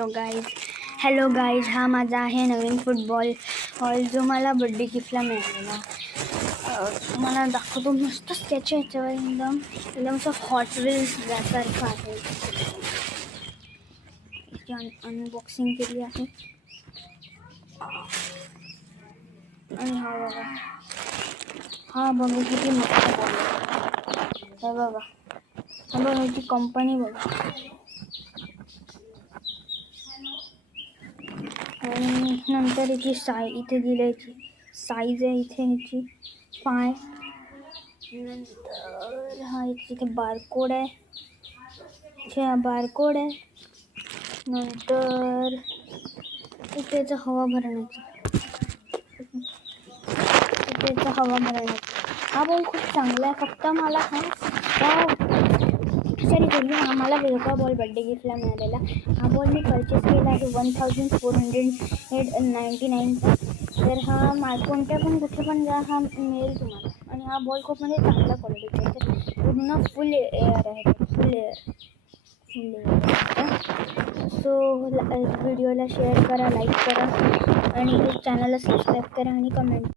Hello guys, हा माझा आहे नवीन फुटबॉल जो मला बर्थडे गिफ्टला मिळालेला. तुम्हाला दाखवतो. मस्तच त्याच्या ह्याच्यावर एकदम असं हॉट व्हील्स सारखं आहे. अनबॉक्सिंग केली आहे. आणि हा बघा किती मस्त आहे. बघा ह्याची कंपनी बघा. आणि नंतर याची इथे दिली साईज आहे. इथे ह्याची 5. नंतर हा इथे बारकोड आहे. नंतर इथे याचं हवा भरण्याचं. हा बॉल खूप चांगला आहे. फक्त मला मला वेगळा बॉल बर्थडे गिफ्टला मिळालेला. हा बॉल मी परचेस केला आहे 1499चा. तर हा कोणत्या पण कुठे पण जा, हा मिळेल तुम्हाला. आणि हा बॉल खूप चांगल्या क्वालिटीचा आहे. पूर्ण फुल एअर आहे. सो व्हिडिओला शेअर करा, लाईक करा आणि चॅनलला सबस्क्राईब करा आणि कमेंट